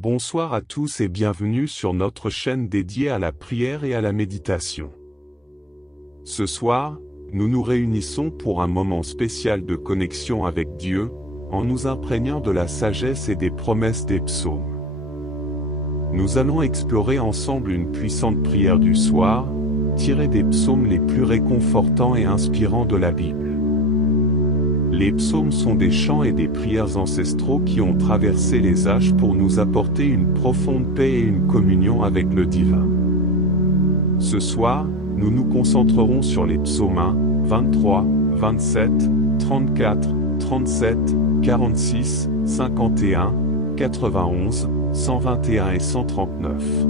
Bonsoir à tous et bienvenue sur notre chaîne dédiée à la prière et à la méditation. Ce soir, nous nous réunissons pour un moment spécial de connexion avec Dieu, en nous imprégnant de la sagesse et des promesses des psaumes. Nous allons explorer ensemble une puissante prière du soir, tirée des psaumes les plus réconfortants et inspirants de la Bible. Les psaumes sont des chants et des prières ancestraux qui ont traversé les âges pour nous apporter une profonde paix et une communion avec le divin. Ce soir, nous nous concentrerons sur les psaumes 1, 23, 27, 34, 37, 46, 51, 91, 121 et 139.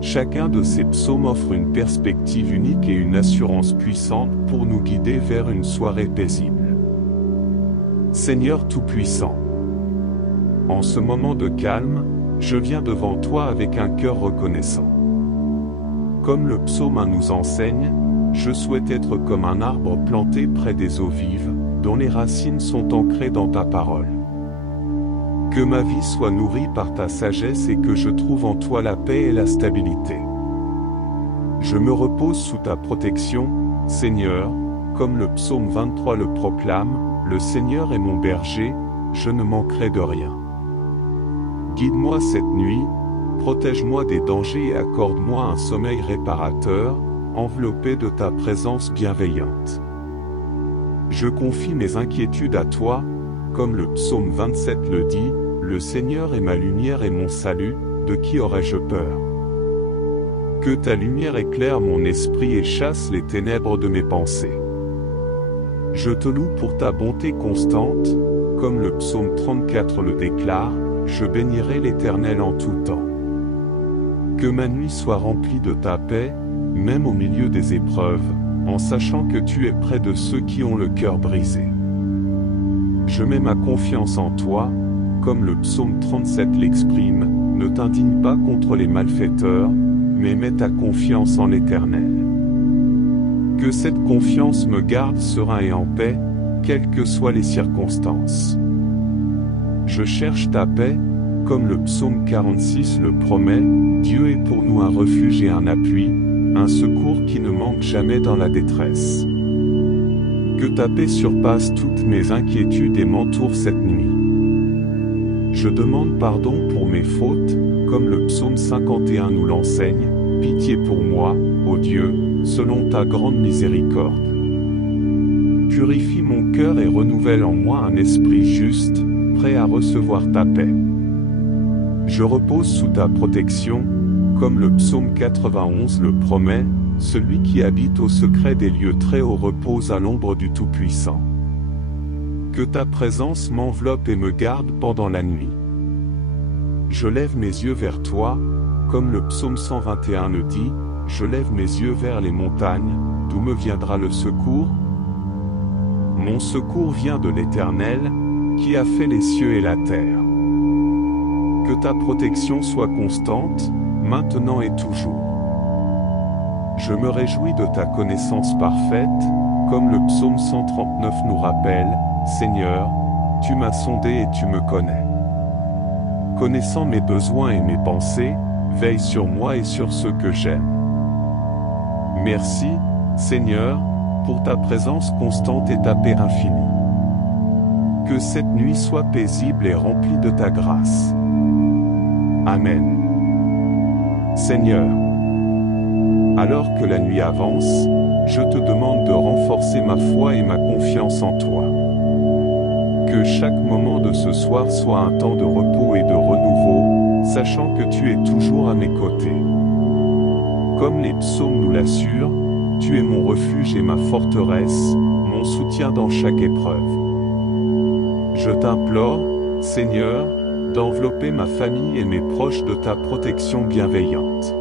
Chacun de ces psaumes offre une perspective unique et une assurance puissante pour nous guider vers une soirée paisible. Seigneur Tout-Puissant, en ce moment de calme, je viens devant toi avec un cœur reconnaissant. Comme le psaume 1 nous enseigne, je souhaite être comme un arbre planté près des eaux vives, dont les racines sont ancrées dans ta parole. Que ma vie soit nourrie par ta sagesse et que je trouve en toi la paix et la stabilité. Je me repose sous ta protection, Seigneur, comme le psaume 23 le proclame, le Seigneur est mon berger, je ne manquerai de rien. Guide-moi cette nuit, protège-moi des dangers et accorde-moi un sommeil réparateur, enveloppé de ta présence bienveillante. Je confie mes inquiétudes à toi, comme le psaume 27 le dit, le Seigneur est ma lumière et mon salut, de qui aurais-je peur? Que ta lumière éclaire mon esprit et chasse les ténèbres de mes pensées. Je te loue pour ta bonté constante, comme le psaume 34 le déclare, je bénirai l'Éternel en tout temps. Que ma nuit soit remplie de ta paix, même au milieu des épreuves, en sachant que tu es près de ceux qui ont le cœur brisé. Je mets ma confiance en toi, comme le psaume 37 l'exprime, ne t'indigne pas contre les malfaiteurs, mais mets ta confiance en l'Éternel. Que cette confiance me garde serein et en paix, quelles que soient les circonstances. Je cherche ta paix, comme le psaume 46 le promet, Dieu est pour nous un refuge et un appui, un secours qui ne manque jamais dans la détresse. Que ta paix surpasse toutes mes inquiétudes et m'entoure cette nuit. Je demande pardon pour mes fautes, comme le psaume 51 nous l'enseigne, pitié pour moi, ô Dieu, selon ta grande miséricorde. Purifie mon cœur et renouvelle en moi un esprit juste, prêt à recevoir ta paix. Je repose sous ta protection, comme le psaume 91 le promet, celui qui habite au secret des lieux très hauts repose à l'ombre du Tout-Puissant. Que ta présence m'enveloppe et me garde pendant la nuit. Je lève mes yeux vers toi, comme le psaume 121 le dit, je lève mes yeux vers les montagnes, d'où me viendra le secours? Mon secours vient de l'Éternel, qui a fait les cieux et la terre. Que ta protection soit constante, maintenant et toujours. Je me réjouis de ta connaissance parfaite, comme le psaume 139 nous rappelle, Seigneur, tu m'as sondé et tu me connais. Connaissant mes besoins et mes pensées, veille sur moi et sur ceux que j'aime. Merci, Seigneur, pour ta présence constante et ta paix infinie. Que cette nuit soit paisible et remplie de ta grâce. Amen. Seigneur, alors que la nuit avance, je te demande de renforcer ma foi et ma confiance en toi. Que chaque moment de ce soir soit un temps de repos et de renouveau, sachant que tu es toujours à mes côtés. Comme les psaumes nous l'assurent, tu es mon refuge et ma forteresse, mon soutien dans chaque épreuve. Je t'implore, Seigneur, d'envelopper ma famille et mes proches de ta protection bienveillante.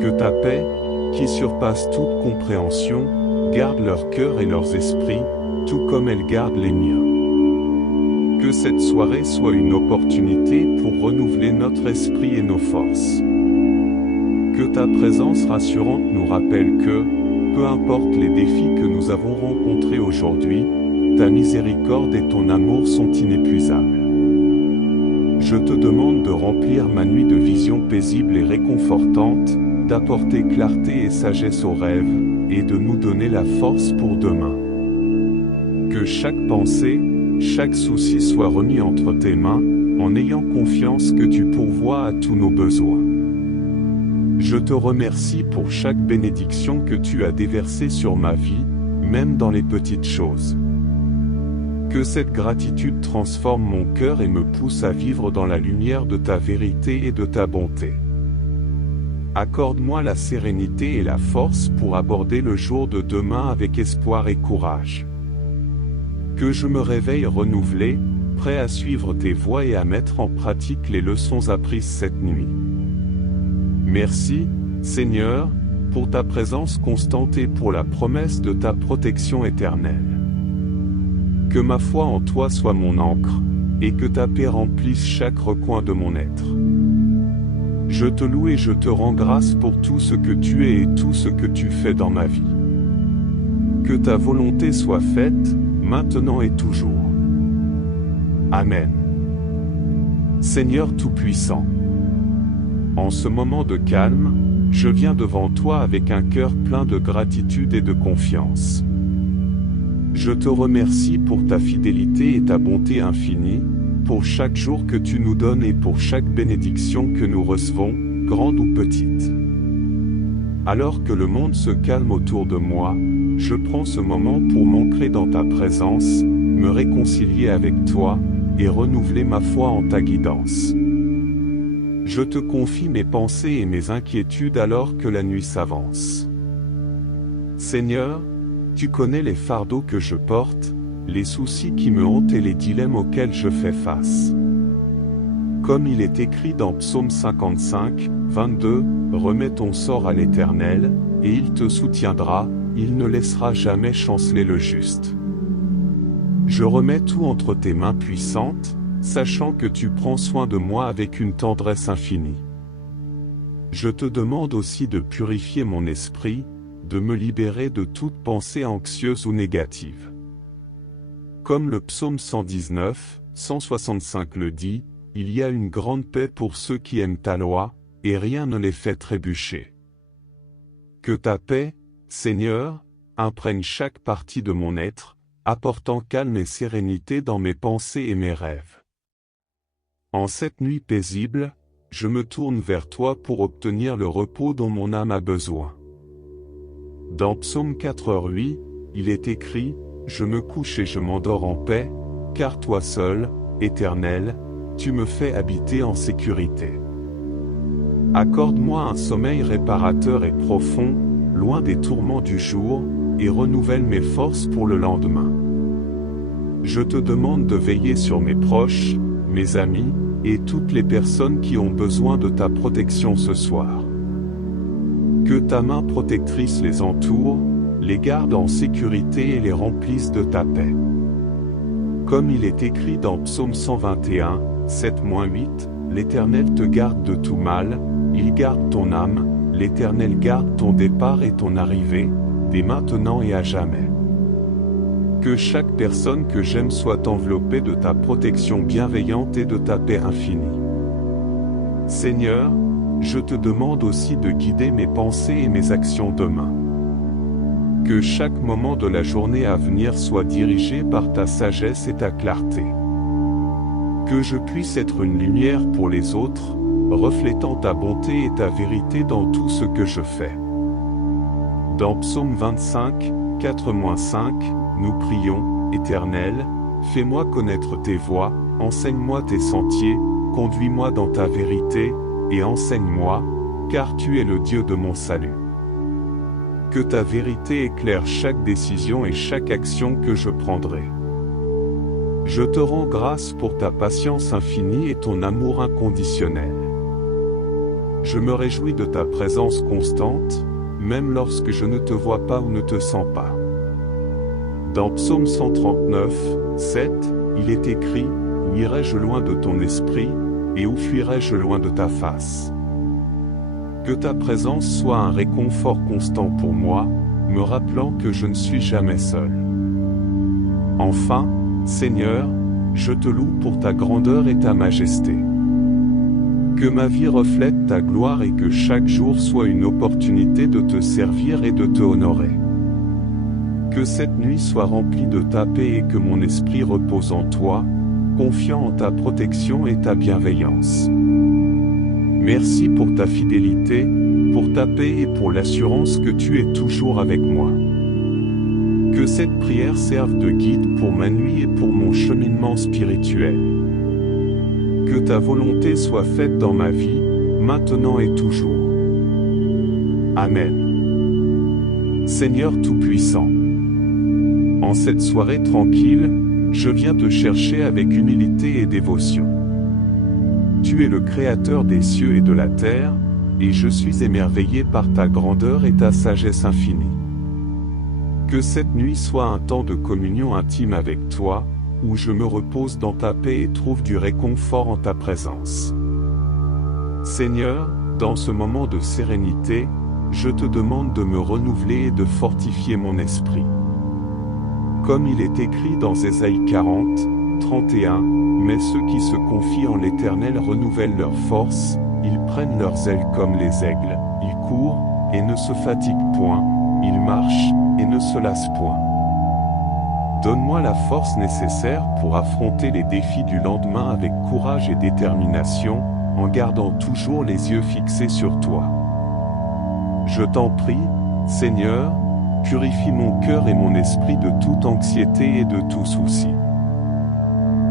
Que ta paix, qui surpasse toute compréhension, garde leur cœur et leurs esprits, tout comme elle garde les miens. Que cette soirée soit une opportunité pour renouveler notre esprit et nos forces. Que ta présence rassurante nous rappelle que, peu importe les défis que nous avons rencontrés aujourd'hui, ta miséricorde et ton amour sont inépuisables. Je te demande de remplir ma nuit de visions paisibles et réconfortantes, d'apporter clarté et sagesse aux rêves, et de nous donner la force pour demain. Que chaque pensée, chaque souci soit remis entre tes mains, en ayant confiance que tu pourvois à tous nos besoins. Je te remercie pour chaque bénédiction que tu as déversée sur ma vie, même dans les petites choses. Que cette gratitude transforme mon cœur et me pousse à vivre dans la lumière de ta vérité et de ta bonté. Accorde-moi la sérénité et la force pour aborder le jour de demain avec espoir et courage. Que je me réveille renouvelé, prêt à suivre tes voies et à mettre en pratique les leçons apprises cette nuit. Merci, Seigneur, pour ta présence constante et pour la promesse de ta protection éternelle. Que ma foi en toi soit mon encre, et que ta paix remplisse chaque recoin de mon être. Je te loue et je te rends grâce pour tout ce que tu es et tout ce que tu fais dans ma vie. Que ta volonté soit faite, maintenant et toujours. Amen. Seigneur Tout-Puissant, en ce moment de calme, je viens devant toi avec un cœur plein de gratitude et de confiance. Je te remercie pour ta fidélité et ta bonté infinie, pour chaque jour que tu nous donnes et pour chaque bénédiction que nous recevons, grande ou petite. Alors que le monde se calme autour de moi, je prends ce moment pour m'ancrer dans ta présence, me réconcilier avec toi, et renouveler ma foi en ta guidance. Je te confie mes pensées et mes inquiétudes alors que la nuit s'avance. Seigneur, tu connais les fardeaux que je porte, les soucis qui me hantent et les dilemmes auxquels je fais face. Comme il est écrit dans Psaume 55, 22, « Remets ton sort à l'Éternel, et il te soutiendra, il ne laissera jamais chanceler le juste. » Je remets tout entre tes mains puissantes, sachant que tu prends soin de moi avec une tendresse infinie. Je te demande aussi de purifier mon esprit, de me libérer de toute pensée anxieuse ou négative. Comme le psaume 119, 165 le dit, il y a une grande paix pour ceux qui aiment ta loi, et rien ne les fait trébucher. Que ta paix, Seigneur, imprègne chaque partie de mon être, apportant calme et sérénité dans mes pensées et mes rêves. En cette nuit paisible, je me tourne vers toi pour obtenir le repos dont mon âme a besoin. Dans Psaume 4:8, il est écrit, « Je me couche et je m'endors en paix, car toi seul, Éternel, tu me fais habiter en sécurité. » Accorde-moi un sommeil réparateur et profond, loin des tourments du jour, et renouvelle mes forces pour le lendemain. Je te demande de veiller sur mes proches, mes amis, et toutes les personnes qui ont besoin de ta protection ce soir. Que ta main protectrice les entoure, les garde en sécurité et les remplisse de ta paix. Comme il est écrit dans Psaume 121, 7-8, « L'Éternel te garde de tout mal, il garde ton âme, l'Éternel garde ton départ et ton arrivée, dès maintenant et à jamais. » Que chaque personne que j'aime soit enveloppée de ta protection bienveillante et de ta paix infinie. Seigneur, je te demande aussi de guider mes pensées et mes actions demain. Que chaque moment de la journée à venir soit dirigé par ta sagesse et ta clarté. Que je puisse être une lumière pour les autres, reflétant ta bonté et ta vérité dans tout ce que je fais. Dans Psaume 25, 4-5, nous prions, « Éternel, fais-moi connaître tes voies, enseigne-moi tes sentiers, conduis-moi dans ta vérité, et enseigne-moi, car tu es le Dieu de mon salut. » Que ta vérité éclaire chaque décision et chaque action que je prendrai. Je te rends grâce pour ta patience infinie et ton amour inconditionnel. Je me réjouis de ta présence constante, même lorsque je ne te vois pas ou ne te sens pas. Dans Psaume 139, 7, il est écrit, « Où irai-je loin de ton esprit, et où fuirai-je loin de ta face ?» Que ta présence soit un réconfort constant pour moi, me rappelant que je ne suis jamais seul. Enfin, Seigneur, je te loue pour ta grandeur et ta majesté. Que ma vie reflète ta gloire et que chaque jour soit une opportunité de te servir et de te honorer. Que cette nuit soit remplie de ta paix et que mon esprit repose en toi, confiant en ta protection et ta bienveillance. Merci pour ta fidélité, pour ta paix et pour l'assurance que tu es toujours avec moi. Que cette prière serve de guide pour ma nuit et pour mon cheminement spirituel. Que ta volonté soit faite dans ma vie, maintenant et toujours. Amen. Seigneur Tout-Puissant, en cette soirée tranquille, je viens te chercher avec humilité et dévotion. Tu es le Créateur des cieux et de la terre, et je suis émerveillé par ta grandeur et ta sagesse infinie. Que cette nuit soit un temps de communion intime avec toi, où je me repose dans ta paix et trouve du réconfort en ta présence. Seigneur, dans ce moment de sérénité, je te demande de me renouveler et de fortifier mon esprit. Comme il est écrit dans Ésaïe 40, 31, « Mais ceux qui se confient en l'Éternel renouvellent leur force, ils prennent leurs ailes comme les aigles, ils courent, et ne se fatiguent point, ils marchent, et ne se lassent point. » Donne-moi la force nécessaire pour affronter les défis du lendemain avec courage et détermination, en gardant toujours les yeux fixés sur toi. Je t'en prie, Seigneur, purifie mon cœur et mon esprit de toute anxiété et de tout souci.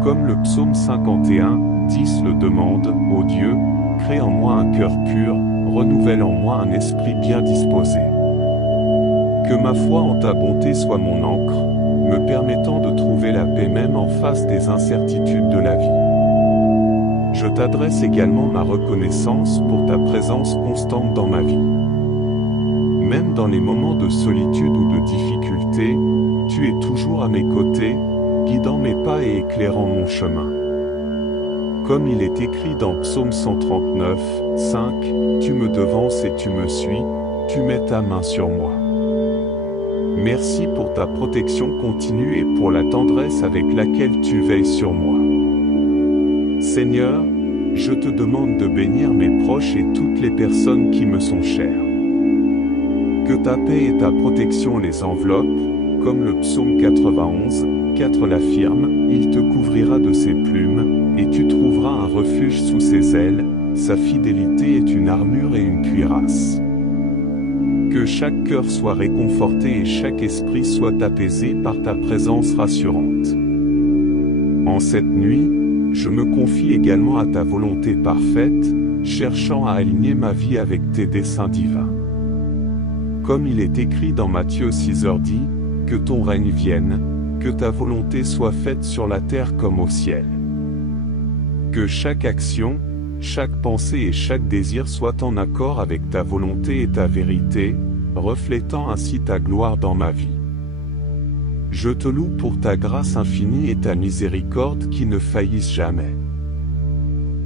Comme le psaume 51, 10 le demande, ô Dieu, crée en moi un cœur pur, renouvelle en moi un esprit bien disposé. Que ma foi en ta bonté soit mon encre, me permettant de trouver la paix même en face des incertitudes de la vie. Je t'adresse également ma reconnaissance pour ta présence constante dans ma vie. Même dans les moments de solitude ou de difficulté, tu es toujours à mes côtés, guidant mes pas et éclairant mon chemin. Comme il est écrit dans Psaume 139, 5, « Tu me devances et tu me suis, tu mets ta main sur moi. » Merci pour ta protection continue et pour la tendresse avec laquelle tu veilles sur moi. Seigneur, je te demande de bénir mes proches et toutes les personnes qui me sont chères. Que ta paix et ta protection les enveloppent, comme le psaume 91, 4 l'affirme, « Il te couvrira de ses plumes, et tu trouveras un refuge sous ses ailes, sa fidélité est une armure et une cuirasse. » Que chaque cœur soit réconforté et chaque esprit soit apaisé par ta présence rassurante. En cette nuit, je me confie également à ta volonté parfaite, cherchant à aligner ma vie avec tes desseins divins. Comme il est écrit dans Matthieu 6h10, que ton règne vienne, que ta volonté soit faite sur la terre comme au ciel. Que chaque action, chaque pensée et chaque désir soient en accord avec ta volonté et ta vérité, reflétant ainsi ta gloire dans ma vie. Je te loue pour ta grâce infinie et ta miséricorde qui ne faillissent jamais.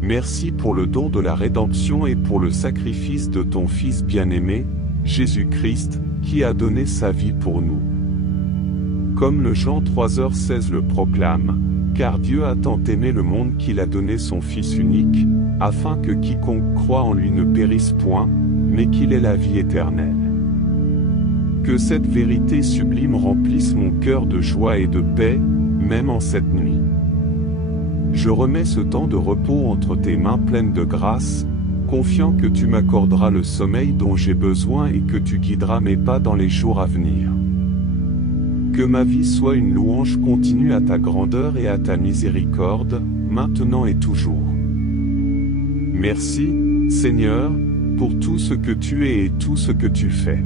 Merci pour le don de la rédemption et pour le sacrifice de ton Fils bien-aimé, Jésus-Christ, qui a donné sa vie pour nous. Comme le Jean 3h16 le proclame, « Car Dieu a tant aimé le monde qu'il a donné son Fils unique, afin que quiconque croit en lui ne périsse point, mais qu'il ait la vie éternelle. » Que cette vérité sublime remplisse mon cœur de joie et de paix, même en cette nuit. Je remets ce temps de repos entre tes mains pleines de grâce, confiant que tu m'accorderas le sommeil dont j'ai besoin et que tu guideras mes pas dans les jours à venir. Que ma vie soit une louange continue à ta grandeur et à ta miséricorde, maintenant et toujours. Merci, Seigneur, pour tout ce que tu es et tout ce que tu fais.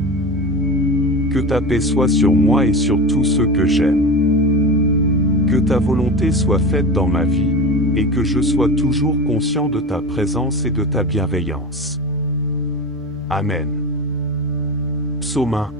Que ta paix soit sur moi et sur tous ceux que j'aime. Que ta volonté soit faite dans ma vie, et que je sois toujours conscient de ta présence et de ta bienveillance. Amen. Psaume 1.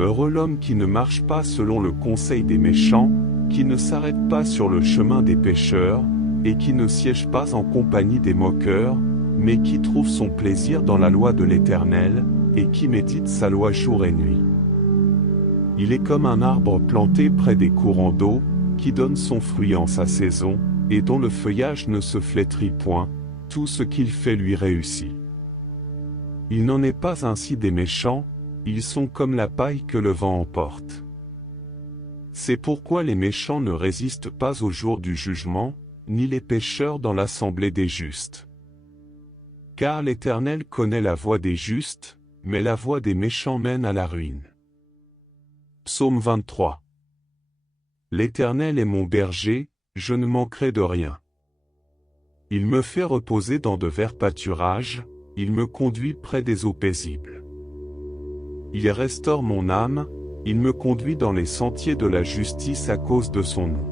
Heureux l'homme qui ne marche pas selon le conseil des méchants, qui ne s'arrête pas sur le chemin des pécheurs, et qui ne siège pas en compagnie des moqueurs, mais qui trouve son plaisir dans la loi de l'Éternel, et qui médite sa loi jour et nuit. Il est comme un arbre planté près des courants d'eau, qui donne son fruit en sa saison, et dont le feuillage ne se flétrit point, tout ce qu'il fait lui réussit. Il n'en est pas ainsi des méchants, ils sont comme la paille que le vent emporte. C'est pourquoi les méchants ne résistent pas au jour du jugement, ni les pécheurs dans l'assemblée des justes. Car l'Éternel connaît la voie des justes, mais la voie des méchants mène à la ruine. Psaume 23. L'Éternel est mon berger, je ne manquerai de rien. Il me fait reposer dans de verts pâturages, il me conduit près des eaux paisibles. Il restaure mon âme, il me conduit dans les sentiers de la justice à cause de son nom.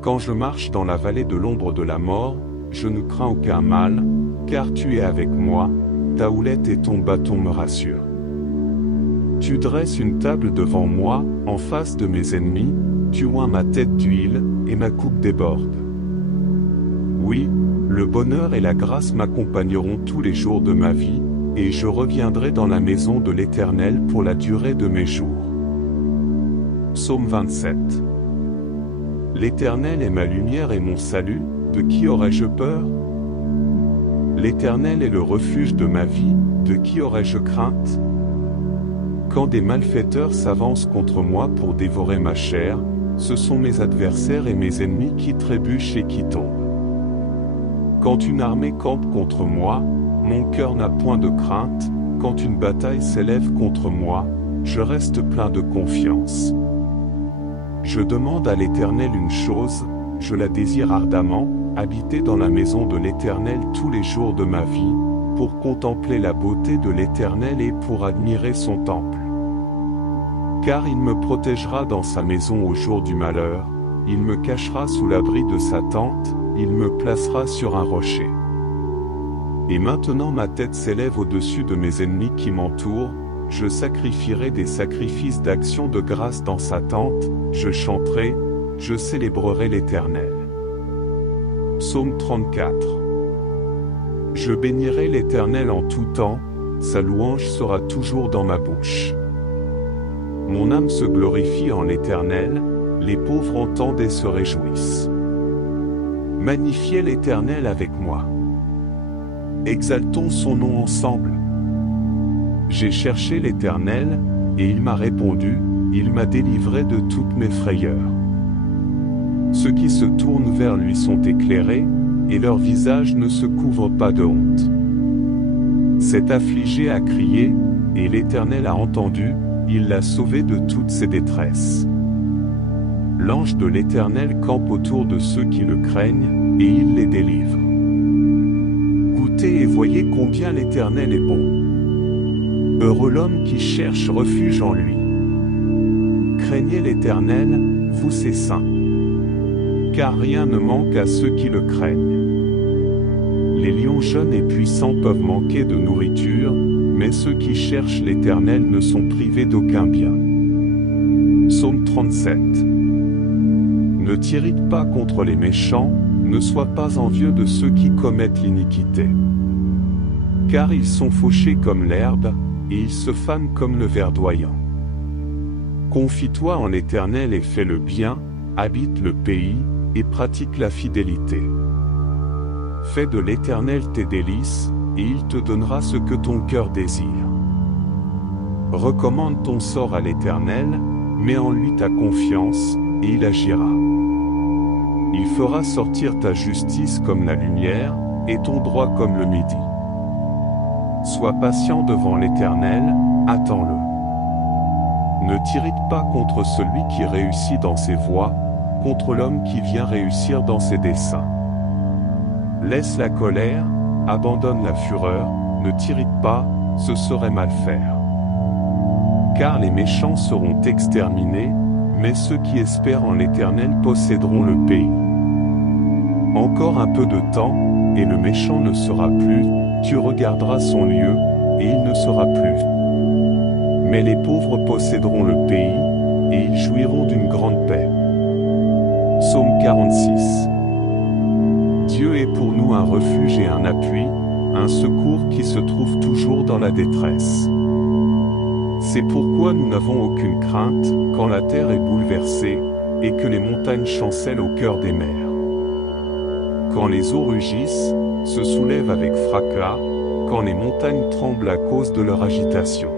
Quand je marche dans la vallée de l'ombre de la mort, je ne crains aucun mal, car tu es avec moi, ta houlette et ton bâton me rassurent. Tu dresses une table devant moi, en face de mes ennemis, tu oins ma tête d'huile, et ma coupe déborde. Oui, le bonheur et la grâce m'accompagneront tous les jours de ma vie, et je reviendrai dans la maison de l'Éternel pour la durée de mes jours. Psaume 27. L'Éternel est ma lumière et mon salut, de qui aurais-je peur? L'Éternel est le refuge de ma vie, de qui aurais-je crainte? Quand des malfaiteurs s'avancent contre moi pour dévorer ma chair, ce sont mes adversaires et mes ennemis qui trébuchent et qui tombent. Quand une armée campe contre moi, mon cœur n'a point de crainte, quand une bataille s'élève contre moi, je reste plein de confiance. Je demande à l'Éternel une chose, je la désire ardemment, habiter dans la maison de l'Éternel tous les jours de ma vie, pour contempler la beauté de l'Éternel et pour admirer son temple. Car il me protégera dans sa maison au jour du malheur, il me cachera sous l'abri de sa tente, il me placera sur un rocher. Et maintenant ma tête s'élève au-dessus de mes ennemis qui m'entourent, je sacrifierai des sacrifices d'action de grâce dans sa tente, je chanterai, je célébrerai l'Éternel. Psaume 34. Je bénirai l'Éternel en tout temps, sa louange sera toujours dans ma bouche. Mon âme se glorifie en l'Éternel, les pauvres entendent et se réjouissent. Magnifiez l'Éternel avec moi. Exaltons son nom ensemble. J'ai cherché l'Éternel, et il m'a répondu, il m'a délivré de toutes mes frayeurs. Ceux qui se tournent vers lui sont éclairés, et leur visage ne se couvre pas de honte. Cet affligé a crié, et l'Éternel a entendu, il l'a sauvé de toutes ses détresses. L'ange de l'Éternel campe autour de ceux qui le craignent, et il les délivre. Goûtez et voyez combien l'Éternel est bon. Heureux l'homme qui cherche refuge en lui. Craignez l'Éternel, vous ses saints. Car rien ne manque à ceux qui le craignent. Les lions jeunes et puissants peuvent manquer de nourriture, mais ceux qui cherchent l'Éternel ne sont privés d'aucun bien. Psaume 37. Ne t'irrite pas contre les méchants, ne sois pas envieux de ceux qui commettent l'iniquité. Car ils sont fauchés comme l'herbe, et ils se fanent comme le verdoyant. Confie-toi en l'Éternel et fais le bien, habite le pays, et pratique la fidélité. Fais de l'Éternel tes délices, et il te donnera ce que ton cœur désire. Recommande ton sort à l'Éternel, mets en lui ta confiance, et il agira. Il fera sortir ta justice comme la lumière, et ton droit comme le midi. Sois patient devant l'Éternel, attends-le. Ne t'irrite pas contre celui qui réussit dans ses voies, contre l'homme qui vient réussir dans ses desseins. Laisse la colère, abandonne la fureur, ne t'irrite pas, ce serait mal faire. Car les méchants seront exterminés, mais ceux qui espèrent en l'Éternel posséderont le pays. Encore un peu de temps, et le méchant ne sera plus, tu regarderas son lieu, et il ne sera plus. Mais les pauvres posséderont le pays, et ils jouiront d'une grande paix. Psaume 46. Dieu est pour nous un refuge et un appui, un secours qui se trouve toujours dans la détresse. C'est pourquoi nous n'avons aucune crainte, quand la terre est bouleversée, et que les montagnes chancellent au cœur des mers. Quand les eaux rugissent, se soulèvent avec fracas, quand les montagnes tremblent à cause de leur agitation.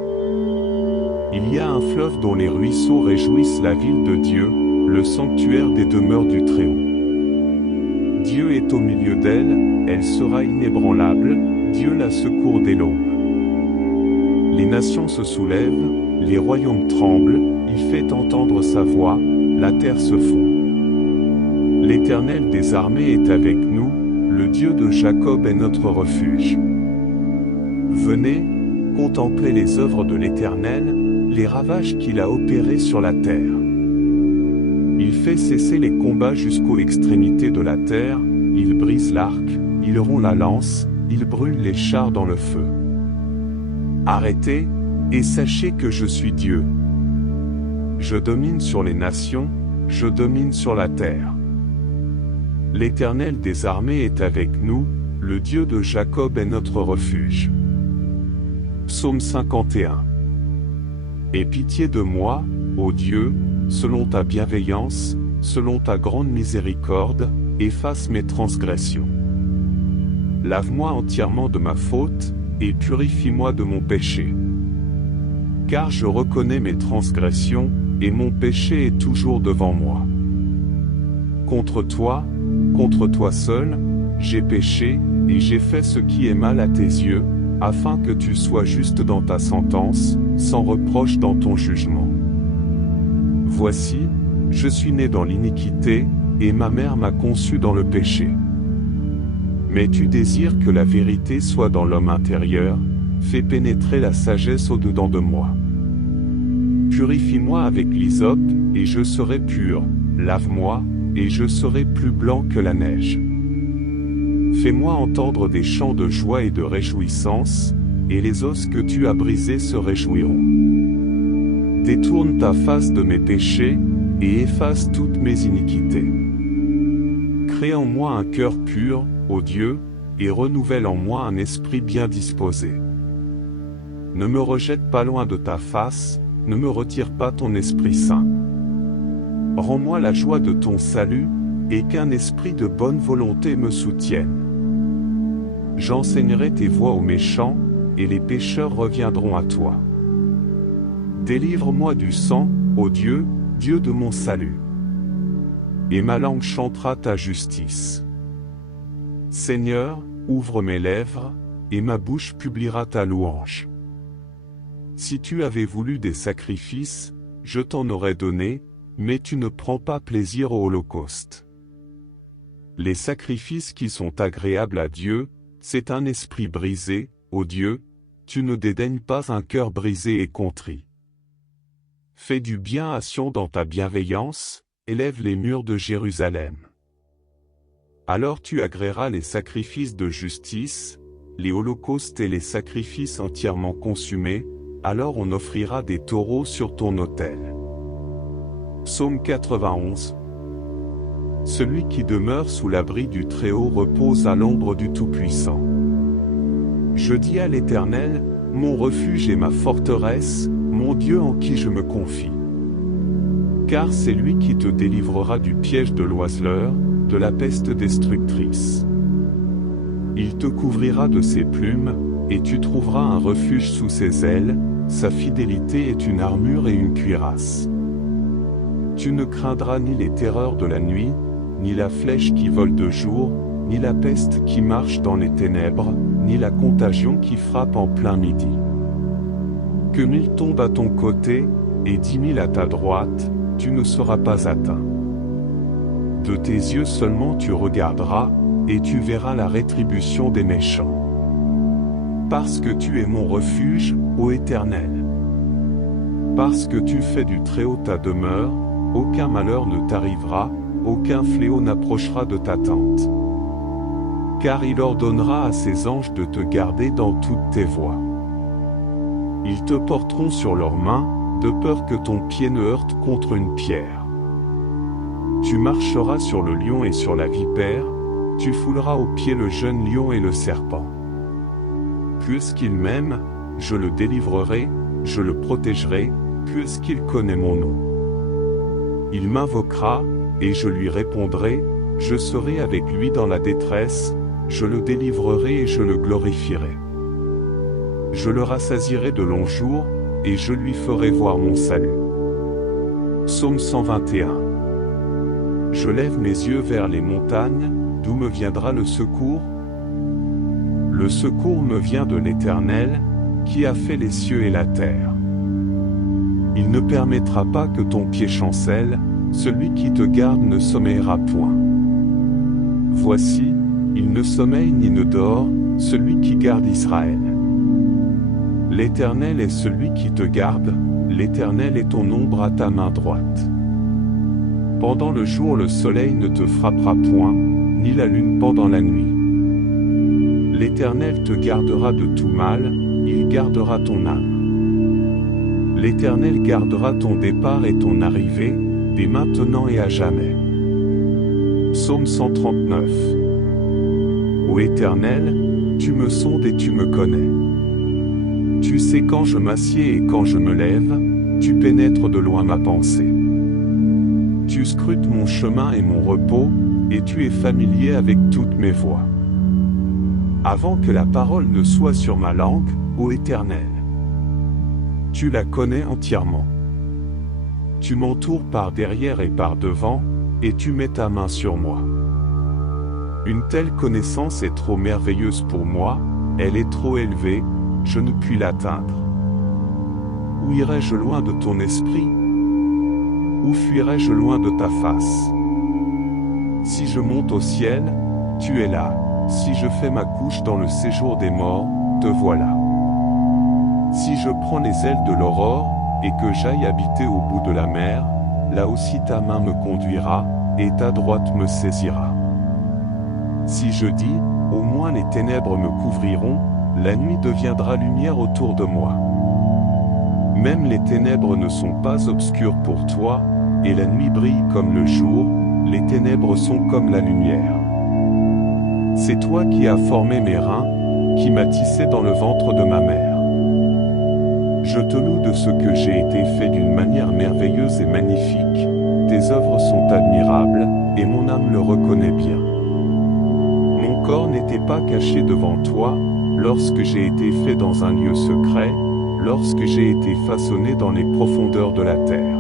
Il y a un fleuve dont les ruisseaux réjouissent la ville de Dieu, le sanctuaire des demeures du Très-Haut. Dieu est au milieu d'elle, elle sera inébranlable, Dieu la secourt dès l'aube. Les nations se soulèvent, les royaumes tremblent, il fait entendre sa voix, la terre se fond. L'Éternel des armées est avec nous, le Dieu de Jacob est notre refuge. Venez, contemplez les œuvres de l'Éternel, les ravages qu'il a opérés sur la terre. Il fait cesser les combats jusqu'aux extrémités de la terre, il brise l'arc, il rompt la lance, il brûle les chars dans le feu. Arrêtez, et sachez que je suis Dieu. Je domine sur les nations, je domine sur la terre. L'Éternel des armées est avec nous, le Dieu de Jacob est notre refuge. Psaume 51. Aie pitié de moi, ô Dieu, selon ta bienveillance, selon ta grande miséricorde, efface mes transgressions. Lave-moi entièrement de ma faute, et purifie-moi de mon péché. Car je reconnais mes transgressions, et mon péché est toujours devant moi. Contre toi seul, j'ai péché, et j'ai fait ce qui est mal à tes yeux, afin que tu sois juste dans ta sentence, sans reproche dans ton jugement. Voici, je suis né dans l'iniquité, et ma mère m'a conçu dans le péché. Mais tu désires que la vérité soit dans l'homme intérieur, fais pénétrer la sagesse au-dedans de moi. Purifie-moi avec l'hysope, et je serai pur, lave-moi, et je serai plus blanc que la neige. Fais-moi entendre des chants de joie et de réjouissance, et les os que tu as brisés se réjouiront. Détourne ta face de mes péchés, et efface toutes mes iniquités. Crée en moi un cœur pur, ô Dieu, et renouvelle en moi un esprit bien disposé. Ne me rejette pas loin de ta face, ne me retire pas ton Esprit Saint. Rends-moi la joie de ton salut, et qu'un esprit de bonne volonté me soutienne. J'enseignerai tes voies aux méchants, et les pécheurs reviendront à toi. Délivre-moi du sang, ô Dieu, Dieu de mon salut. Et ma langue chantera ta justice. Seigneur, ouvre mes lèvres, et ma bouche publiera ta louange. Si tu avais voulu des sacrifices, je t'en aurais donné, mais tu ne prends pas plaisir au holocauste. Les sacrifices qui sont agréables à Dieu, c'est un esprit brisé, ô Dieu, tu ne dédaignes pas un cœur brisé et contrit. Fais du bien à Sion dans ta bienveillance, élève les murs de Jérusalem. Alors tu agréeras les sacrifices de justice, les holocaustes et les sacrifices entièrement consumés, alors on offrira des taureaux sur ton autel. Psaume 91. Celui qui demeure sous l'abri du Très-Haut repose à l'ombre du Tout-Puissant. Je dis à l'Éternel, mon refuge et ma forteresse, mon Dieu en qui je me confie. Car c'est lui qui te délivrera du piège de l'oiseleur, de la peste destructrice. Il te couvrira de ses plumes, et tu trouveras un refuge sous ses ailes, sa fidélité est une armure et une cuirasse. Tu ne craindras ni les terreurs de la nuit, ni la flèche qui vole de jour, ni la peste qui marche dans les ténèbres, ni la contagion qui frappe en plein midi. Que 1000 tombent à ton côté, et 10 000 à ta droite, tu ne seras pas atteint. De tes yeux seulement tu regarderas, et tu verras la rétribution des méchants. Parce que tu es mon refuge, ô Éternel. Parce que tu fais du Très-Haut ta demeure, aucun malheur ne t'arrivera, aucun fléau n'approchera de ta tente. Car il ordonnera à ses anges de te garder dans toutes tes voies. Ils te porteront sur leurs mains, de peur que ton pied ne heurte contre une pierre. Tu marcheras sur le lion et sur la vipère, tu fouleras aux pieds le jeune lion et le serpent. Puisqu'il m'aime, je le délivrerai, je le protégerai, puisqu'il connaît mon nom. Il m'invoquera, et je lui répondrai, Je serai avec lui dans la détresse, je le délivrerai et je le glorifierai. Je le rassasierai de longs jours, et je lui ferai voir mon salut. Psaume 121. Je lève mes yeux vers les montagnes, d'où me viendra le secours? Le secours me vient de l'Éternel, qui a fait les cieux et la terre. Il ne permettra pas que ton pied chancelle, celui qui te garde ne sommeillera point. Voici, il ne sommeille ni ne dort, celui qui garde Israël. L'Éternel est celui qui te garde, l'Éternel est ton ombre à ta main droite. Pendant le jour le soleil ne te frappera point, ni la lune pendant la nuit. L'Éternel te gardera de tout mal, il gardera ton âme. L'Éternel gardera ton départ et ton arrivée, dès maintenant et à jamais. Psaume 139. Ô Éternel, tu me sondes et tu me connais. Tu sais quand je m'assieds et quand je me lève, tu pénètres de loin ma pensée. Tu scrutes mon chemin et mon repos, et tu es familier avec toutes mes voies. Avant que la parole ne soit sur ma langue, ô Éternel, tu la connais entièrement. Tu m'entoures par derrière et par devant, et tu mets ta main sur moi. Une telle connaissance est trop merveilleuse pour moi, elle est trop élevée, je ne puis l'atteindre. Où irai-je loin de ton esprit? Où fuirai-je loin de ta face? Si je monte au ciel, tu es là. Si je fais ma couche dans le séjour des morts, te voilà. Si je prends les ailes de l'aurore, et que j'aille habiter au bout de la mer, là aussi ta main me conduira, et ta droite me saisira. Si je dis, au moins les ténèbres me couvriront, la nuit deviendra lumière autour de moi. Même les ténèbres ne sont pas obscures pour toi, et la nuit brille comme le jour, les ténèbres sont comme la lumière. C'est toi qui as formé mes reins, qui m'as tissé dans le ventre de ma mère. Je te loue de ce que j'ai été fait d'une manière merveilleuse et magnifique, tes œuvres sont admirables, et mon âme le reconnaît bien. Mon corps n'était pas caché devant toi, lorsque j'ai été fait dans un lieu secret, lorsque j'ai été façonné dans les profondeurs de la terre.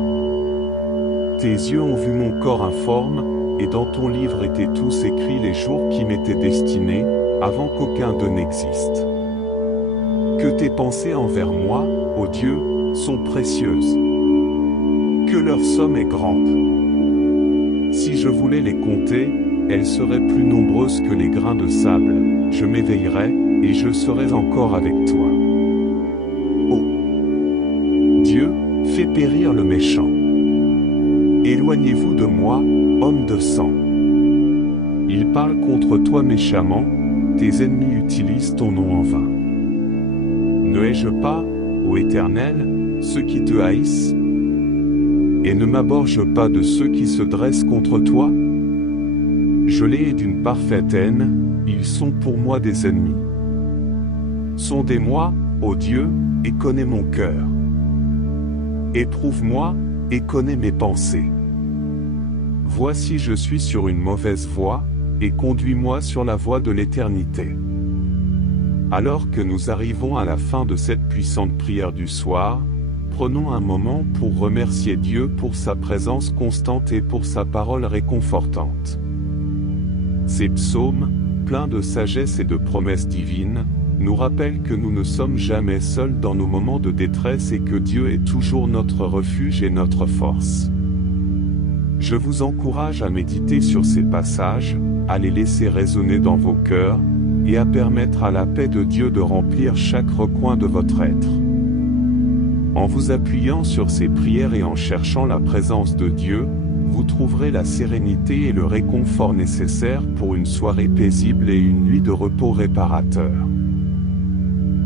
Tes yeux ont vu mon corps informe, et dans ton livre étaient tous écrits les jours qui m'étaient destinés, avant qu'aucun d'eux n'existe. Que tes pensées envers moi, ô Dieu, sont précieuses. Que leur somme est grande. Si je voulais les compter, elles seraient plus nombreuses que les grains de sable. Je m'éveillerais, et je serais encore avec toi. Ô Dieu, fais périr le méchant. Éloignez-vous de moi, homme de sang. Ils parlent contre toi méchamment, tes ennemis utilisent ton nom en vain. Ne hais-je pas, ô Éternel, ceux qui te haïssent? Et ne m'abhorre-je pas de ceux qui se dressent contre toi? Je les hais d'une parfaite haine, ils sont pour moi des ennemis. Sondez-moi, ô Dieu, et connais mon cœur. Éprouve-moi, et connais mes pensées. Voici je suis sur une mauvaise voie, et conduis-moi sur la voie de l'éternité. Alors que nous arrivons à la fin de cette puissante prière du soir, prenons un moment pour remercier Dieu pour sa présence constante et pour sa parole réconfortante. Ces psaumes, pleins de sagesse et de promesses divines, nous rappellent que nous ne sommes jamais seuls dans nos moments de détresse et que Dieu est toujours notre refuge et notre force. Je vous encourage à méditer sur ces passages, à les laisser résonner dans vos cœurs, et à permettre à la paix de Dieu de remplir chaque recoin de votre être. En vous appuyant sur ces prières et en cherchant la présence de Dieu, vous trouverez la sérénité et le réconfort nécessaires pour une soirée paisible et une nuit de repos réparateur.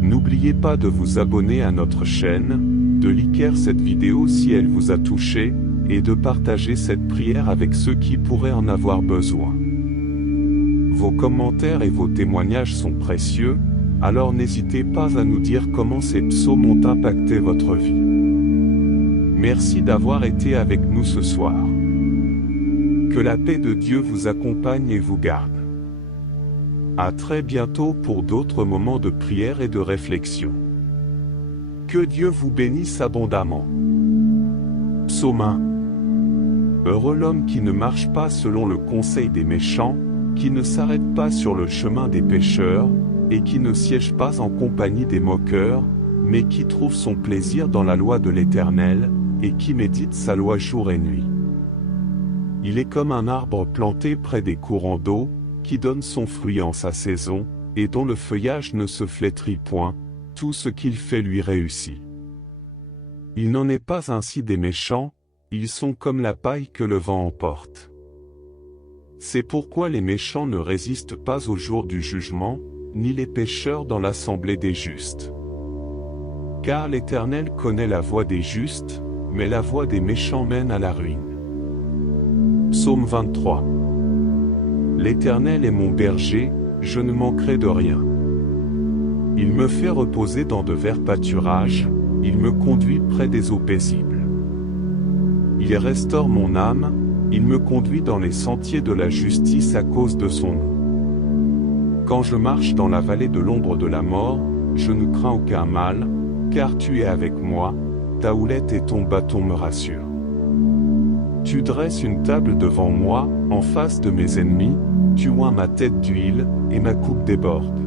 N'oubliez pas de vous abonner à notre chaîne, de liker cette vidéo si elle vous a touché, et de partager cette prière avec ceux qui pourraient en avoir besoin. Vos commentaires et vos témoignages sont précieux, alors n'hésitez pas à nous dire comment ces psaumes ont impacté votre vie. Merci d'avoir été avec nous ce soir. Que la paix de Dieu vous accompagne et vous garde. À très bientôt pour d'autres moments de prière et de réflexion. Que Dieu vous bénisse abondamment. Psaume 1. Heureux l'homme qui ne marche pas selon le conseil des méchants, qui ne s'arrête pas sur le chemin des pécheurs, et qui ne siège pas en compagnie des moqueurs, mais qui trouve son plaisir dans la loi de l'Éternel, et qui médite sa loi jour et nuit. Il est comme un arbre planté près des courants d'eau, qui donne son fruit en sa saison, et dont le feuillage ne se flétrit point, tout ce qu'il fait lui réussit. Il n'en est pas ainsi des méchants, ils sont comme la paille que le vent emporte. C'est pourquoi les méchants ne résistent pas au jour du jugement, ni les pécheurs dans l'assemblée des justes. Car l'Éternel connaît la voie des justes, mais la voie des méchants mène à la ruine. Psaume 23. L'Éternel est mon berger, je ne manquerai de rien. Il me fait reposer dans de verts pâturages, il me conduit près des eaux paisibles. Il restaure mon âme, il me conduit dans les sentiers de la justice à cause de son nom. Quand je marche dans la vallée de l'ombre de la mort, je ne crains aucun mal, car tu es avec moi, ta houlette et ton bâton me rassurent. Tu dresses une table devant moi, en face de mes ennemis, tu oins ma tête d'huile, et ma coupe déborde.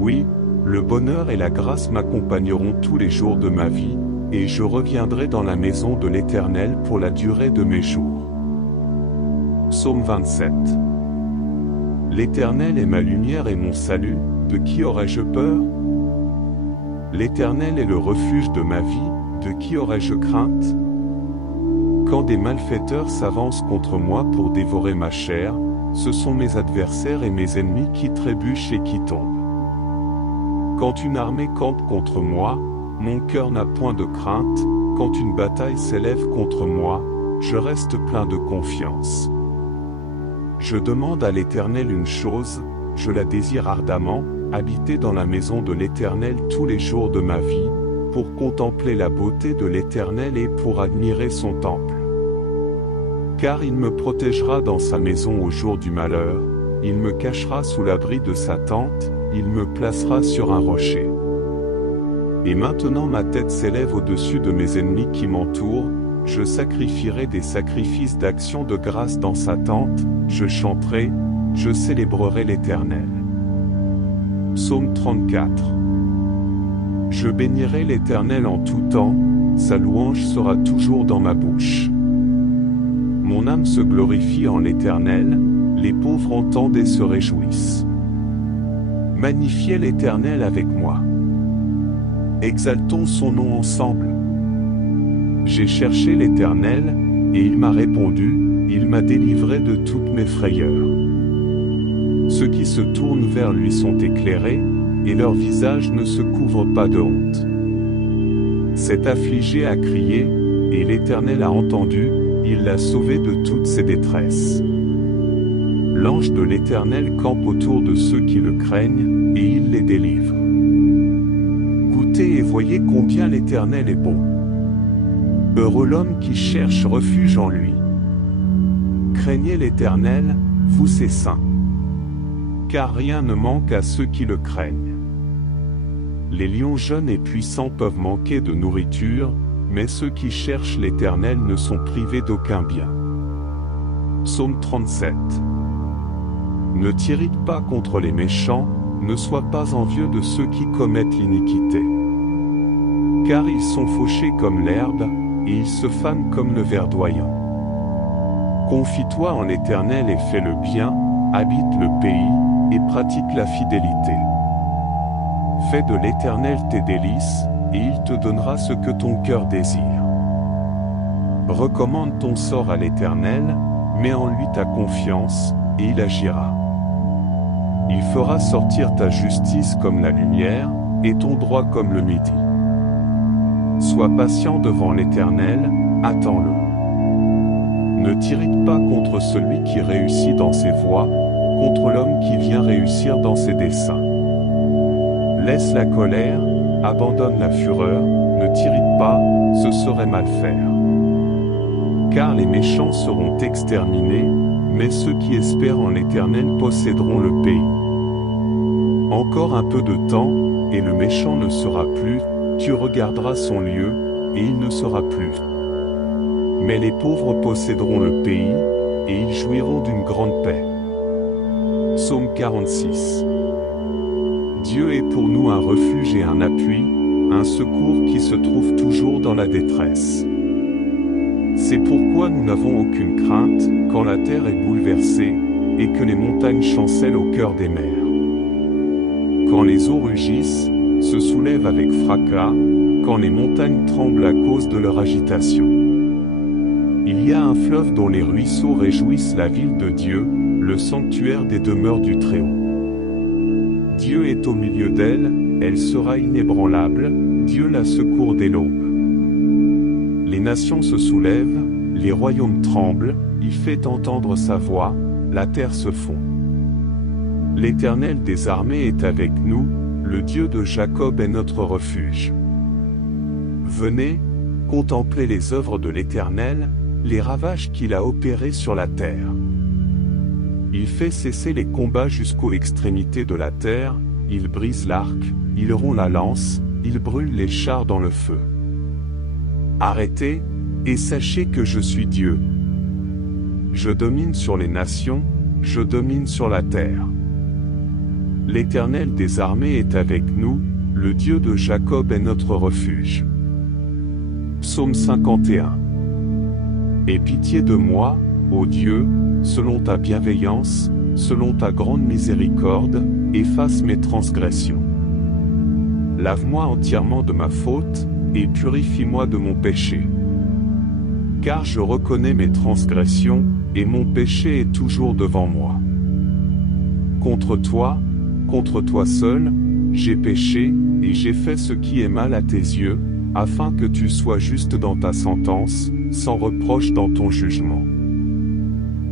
Oui, le bonheur et la grâce m'accompagneront tous les jours de ma vie, et je reviendrai dans la maison de l'Éternel pour la durée de mes jours. Psaume 27. L'Éternel est ma lumière et mon salut, de qui aurais-je peur? L'Éternel est le refuge de ma vie, de qui aurais-je crainte? Quand des malfaiteurs s'avancent contre moi pour dévorer ma chair, ce sont mes adversaires et mes ennemis qui trébuchent et qui tombent. Quand une armée campe contre moi, mon cœur n'a point de crainte, quand une bataille s'élève contre moi, je reste plein de confiance. Je demande à l'Éternel une chose, je la désire ardemment, habiter dans la maison de l'Éternel tous les jours de ma vie, pour contempler la beauté de l'Éternel et pour admirer son temple. Car il me protégera dans sa maison au jour du malheur, il me cachera sous l'abri de sa tente, il me placera sur un rocher. Et maintenant ma tête s'élève au-dessus de mes ennemis qui m'entourent, je sacrifierai des sacrifices d'action de grâce dans sa tente, je chanterai, je célébrerai l'Éternel. Psaume 34. Je bénirai l'Éternel en tout temps, sa louange sera toujours dans ma bouche. Mon âme se glorifie en l'Éternel, les pauvres entendent et se réjouissent. Magnifiez l'Éternel avec moi. Exaltons son nom ensemble. J'ai cherché l'Éternel, et il m'a répondu, il m'a délivré de toutes mes frayeurs. Ceux qui se tournent vers lui sont éclairés, et leur visage ne se couvre pas de honte. Cet affligé a crié, et l'Éternel a entendu, il l'a sauvé de toutes ses détresses. L'ange de l'Éternel campe autour de ceux qui le craignent, et il les délivre. Goûtez et voyez combien l'Éternel est bon. Heureux l'homme qui cherche refuge en lui. Craignez l'Éternel, vous ses saints. Car rien ne manque à ceux qui le craignent. Les lions jeunes et puissants peuvent manquer de nourriture, mais ceux qui cherchent l'Éternel ne sont privés d'aucun bien. Psaume 37. Ne t'irrite pas contre les méchants, ne sois pas envieux de ceux qui commettent l'iniquité. Car ils sont fauchés comme l'herbe, et ils se fanent comme le verdoyant. Confie-toi en l'Éternel et fais le bien, habite le pays, et pratique la fidélité. Fais de l'Éternel tes délices, et il te donnera ce que ton cœur désire. Recommande ton sort à l'Éternel, mets en lui ta confiance, et il agira. Il fera sortir ta justice comme la lumière, et ton droit comme le midi. Sois patient devant l'Éternel, attends-le. Ne t'irrite pas contre celui qui réussit dans ses voies, contre l'homme qui vient réussir dans ses desseins. Laisse la colère, abandonne la fureur, ne t'irrite pas, ce serait mal faire. car les méchants seront exterminés, mais ceux qui espèrent en l'Éternel posséderont le pays. Encore un peu de temps, et le méchant ne sera plus, tu regarderas son lieu, et il ne sera plus. Mais les pauvres posséderont le pays, et ils jouiront d'une grande paix. Psaume 46. Dieu est pour nous un refuge et un appui, un secours qui se trouve toujours dans la détresse. C'est pourquoi nous n'avons aucune crainte, quand la terre est bouleversée, et que les montagnes chancellent au cœur des mers. Quand les eaux rugissent, se soulèvent avec fracas, quand les montagnes tremblent à cause de leur agitation. Il y a un fleuve dont les ruisseaux réjouissent la ville de Dieu, le sanctuaire des demeures du Très-Haut. Dieu est au milieu d'elle, elle sera inébranlable, Dieu la secourt dès l'aube. Les nations se soulèvent, les royaumes tremblent, il fait entendre sa voix, la terre se fond. L'Éternel des armées est avec nous, le Dieu de Jacob est notre refuge. Venez, contemplez les œuvres de l'Éternel, les ravages qu'il a opérés sur la terre. Il fait cesser les combats jusqu'aux extrémités de la terre, il brise l'arc, il rompt la lance, il brûle les chars dans le feu. Arrêtez, et sachez que je suis Dieu. Je domine sur les nations, je domine sur la terre. L'Éternel des armées est avec nous, le Dieu de Jacob est notre refuge. Psaume 51. Aie pitié de moi, ô Dieu, selon ta bienveillance, selon ta grande miséricorde, efface mes transgressions. Lave-moi entièrement de ma faute, et purifie-moi de mon péché. Car je reconnais mes transgressions, et mon péché est toujours devant moi. Contre toi seul, j'ai péché, et j'ai fait ce qui est mal à tes yeux, afin que tu sois juste dans ta sentence, sans reproche dans ton jugement.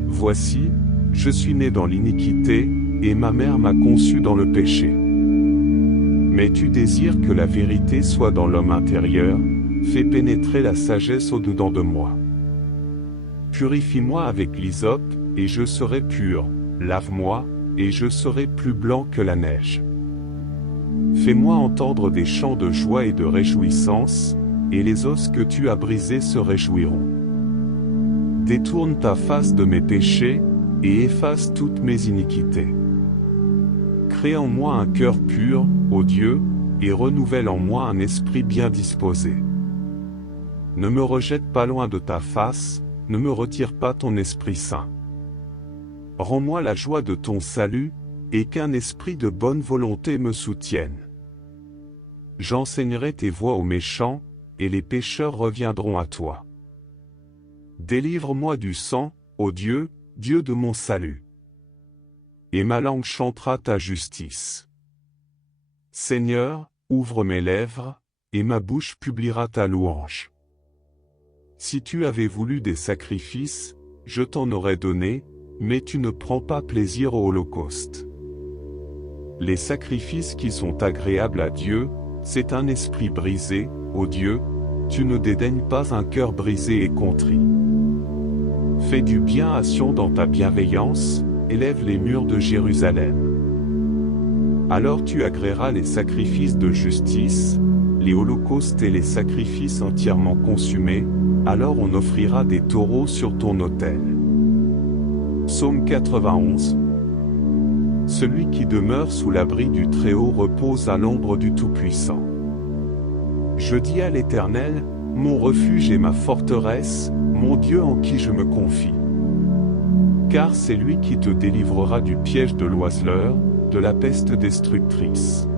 Voici, je suis né dans l'iniquité, et ma mère m'a conçu dans le péché. Mais tu désires que la vérité soit dans l'homme intérieur, fais pénétrer la sagesse au-dedans de moi. Purifie-moi avec l'hysope, et je serai pur, lave-moi, et je serai plus blanc que la neige. Fais-moi entendre des chants de joie et de réjouissance, et les os que tu as brisés se réjouiront. Détourne ta face de mes péchés, et efface toutes mes iniquités. Crée en moi un cœur pur, ô Dieu, et renouvelle en moi un esprit bien disposé. Ne me rejette pas loin de ta face, ne me retire pas ton Esprit Saint. Rends-moi la joie de ton salut, et qu'un esprit de bonne volonté me soutienne. J'enseignerai tes voies aux méchants, et les pécheurs reviendront à toi. Délivre-moi du sang, ô Dieu, Dieu de mon salut. Et ma langue chantera ta justice. Seigneur, ouvre mes lèvres, et ma bouche publiera ta louange. Si tu avais voulu des sacrifices, je t'en aurais donné, mais tu ne prends pas plaisir au holocauste. Les sacrifices qui sont agréables à Dieu, c'est un esprit brisé, ô Dieu, tu ne dédaignes pas un cœur brisé et contrit. Fais du bien à Sion dans ta bienveillance, élève les murs de Jérusalem. Alors tu agréeras les sacrifices de justice, les holocaustes et les sacrifices entièrement consumés, alors on offrira des taureaux sur ton autel. Psaume 91. Celui qui demeure sous l'abri du Très-Haut repose à l'ombre du Tout-Puissant. Je dis à l'Éternel, mon refuge et ma forteresse, mon Dieu en qui je me confie. Car c'est lui qui te délivrera du piège de l'oiseleur, de la peste destructrice.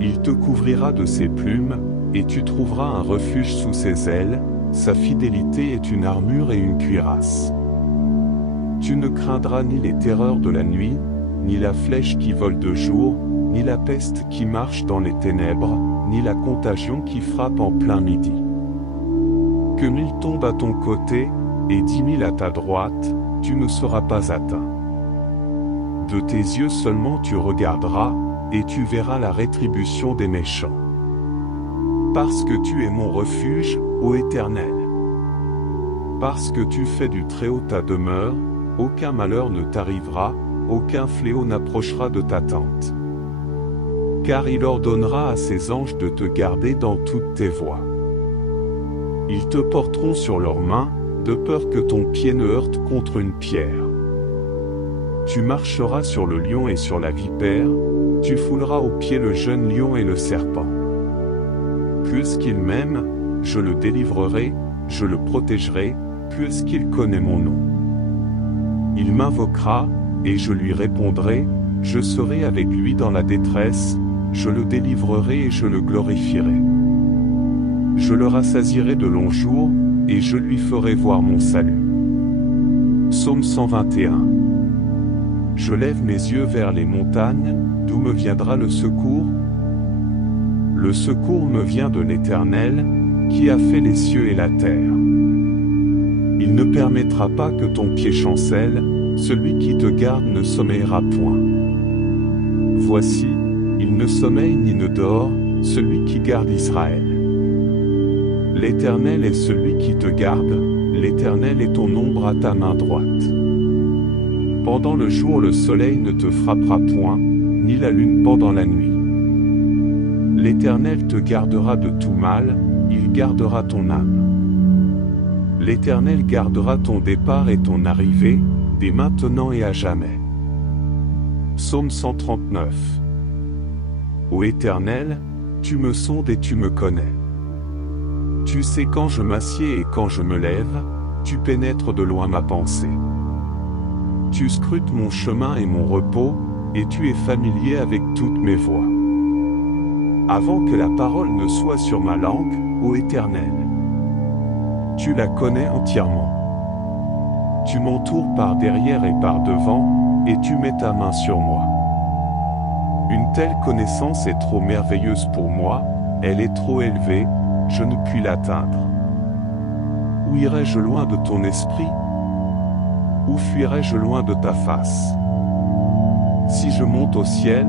Il te couvrira de ses plumes, et tu trouveras un refuge sous ses ailes, sa fidélité est une armure et une cuirasse. Tu ne craindras ni les terreurs de la nuit, ni la flèche qui vole de jour, ni la peste qui marche dans les ténèbres, ni la contagion qui frappe en plein midi. Que 1000 tombent à ton côté, et 10 000 à ta droite, tu ne seras pas atteint. De tes yeux seulement tu regarderas, et tu verras la rétribution des méchants. Parce que tu es mon refuge, ô Éternel. Parce que tu fais du Très-Haut ta demeure, aucun malheur ne t'arrivera, aucun fléau n'approchera de ta tente. Car il ordonnera à ses anges de te garder dans toutes tes voies. Ils te porteront sur leurs mains, de peur que ton pied ne heurte contre une pierre. Tu marcheras sur le lion et sur la vipère, tu fouleras aux pieds le jeune lion et le serpent. Puisqu'il m'aime, je le délivrerai, je le protégerai, puisqu'il connaît mon nom. Il m'invoquera, et je lui répondrai, je serai avec lui dans la détresse, je le délivrerai et je le glorifierai. Je le rassasierai de longs jours, et je lui ferai voir mon salut. Psaume 121. Je lève mes yeux vers les montagnes, d'où me viendra le secours? Le secours me vient de l'Éternel, qui a fait les cieux et la terre. Il ne permettra pas que ton pied chancelle, celui qui te garde ne sommeillera point. Voici, il ne sommeille ni ne dort, celui qui garde Israël. L'Éternel est celui qui te garde, l'Éternel est ton ombre à ta main droite. Pendant le jour le soleil ne te frappera point, ni la lune pendant la nuit. L'Éternel te gardera de tout mal, il gardera ton âme. L'Éternel gardera ton départ et ton arrivée, dès maintenant et à jamais. Psaume 139. Ô Éternel, tu me sondes et tu me connais. Tu sais quand je m'assieds et quand je me lève, tu pénètres de loin ma pensée. Tu scrutes mon chemin et mon repos, et tu es familier avec toutes mes voies. Avant que la parole ne soit sur ma langue, ô Éternel, tu la connais entièrement. Tu m'entoures par derrière et par devant, et tu mets ta main sur moi. Une telle connaissance est trop merveilleuse pour moi, elle est trop élevée, je ne puis l'atteindre. Où irai-je loin de ton esprit? Où fuirai-je loin de ta face? Si je monte au ciel,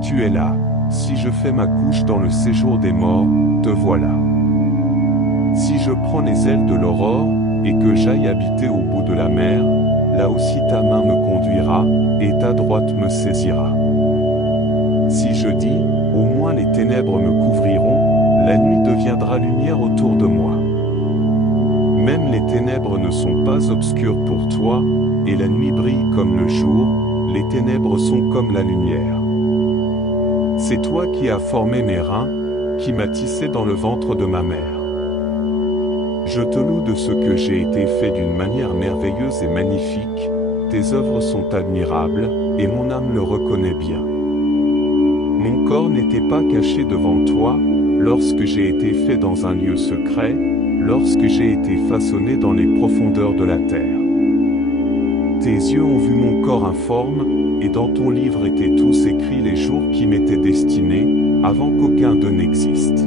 tu es là. Si je fais ma couche dans le séjour des morts, te voilà. Si je prends les ailes de l'aurore, et que j'aille habiter au bout de la mer, là aussi ta main me conduira, et ta droite me saisira. Si je dis, au moins les ténèbres me couvriront, la nuit deviendra lumière autour de moi. Même les ténèbres ne sont pas obscures pour toi, et la nuit brille comme le jour, les ténèbres sont comme la lumière. C'est toi qui as formé mes reins, qui m'as tissé dans le ventre de ma mère. Je te loue de ce que j'ai été fait d'une manière merveilleuse et magnifique, tes œuvres sont admirables, et mon âme le reconnaît bien. Mon corps n'était pas caché devant toi, lorsque j'ai été fait dans un lieu secret, lorsque j'ai été façonné dans les profondeurs de la terre. Tes yeux ont vu mon corps informe, et dans ton livre étaient tous écrits les jours qui m'étaient destinés, avant qu'aucun d'eux n'existe.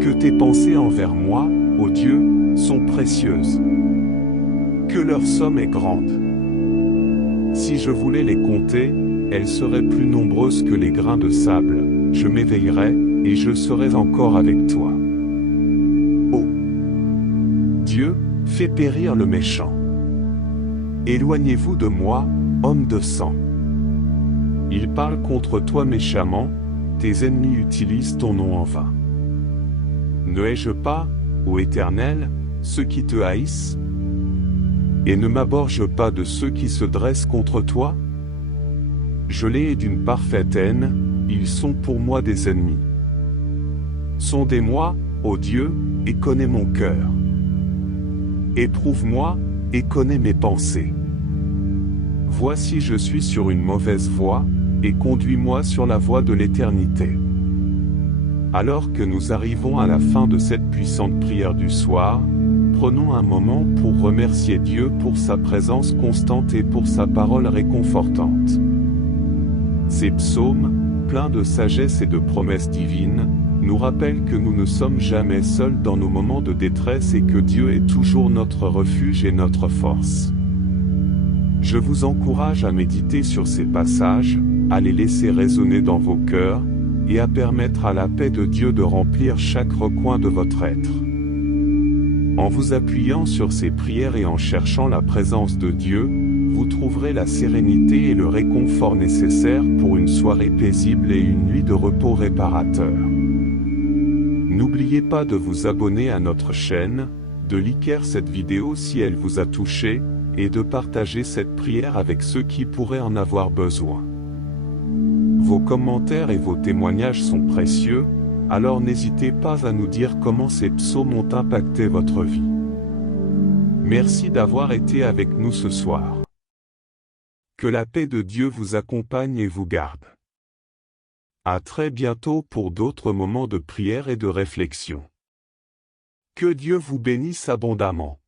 Que tes pensées envers moi, ô Dieu, sont précieuses. Que leur somme est grande. Si je voulais les compter, elles seraient plus nombreuses que les grains de sable. Je m'éveillerais, et je serais encore avec toi. Ô Dieu, fais périr le méchant. Éloignez-vous de moi, homme de sang. Ils parlent contre toi méchamment, tes ennemis utilisent ton nom en vain. Ne hais-je pas, ô Éternel, ceux qui te haïssent? Et ne m'abhorre-je pas de ceux qui se dressent contre toi? Je les hais d'une parfaite haine, ils sont pour moi des ennemis. Sondez-moi, ô Dieu, et connais mon cœur. Éprouve-moi, et connais mes pensées. Voici je suis sur une mauvaise voie, et conduis-moi sur la voie de l'éternité. Alors que nous arrivons à la fin de cette puissante prière du soir, prenons un moment pour remercier Dieu pour sa présence constante et pour sa parole réconfortante. Ces psaumes, pleins de sagesse et de promesses divines, nous rappellent que nous ne sommes jamais seuls dans nos moments de détresse et que Dieu est toujours notre refuge et notre force. Je vous encourage à méditer sur ces passages, à les laisser résonner dans vos cœurs, et à permettre à la paix de Dieu de remplir chaque recoin de votre être. En vous appuyant sur ces prières et en cherchant la présence de Dieu, vous trouverez la sérénité et le réconfort nécessaires pour une soirée paisible et une nuit de repos réparateur. N'oubliez pas de vous abonner à notre chaîne, de liker cette vidéo si elle vous a touché, et de partager cette prière avec ceux qui pourraient en avoir besoin. Vos commentaires et vos témoignages sont précieux, alors n'hésitez pas à nous dire comment ces psaumes ont impacté votre vie. Merci d'avoir été avec nous ce soir. Que la paix de Dieu vous accompagne et vous garde. À très bientôt pour d'autres moments de prière et de réflexion. Que Dieu vous bénisse abondamment.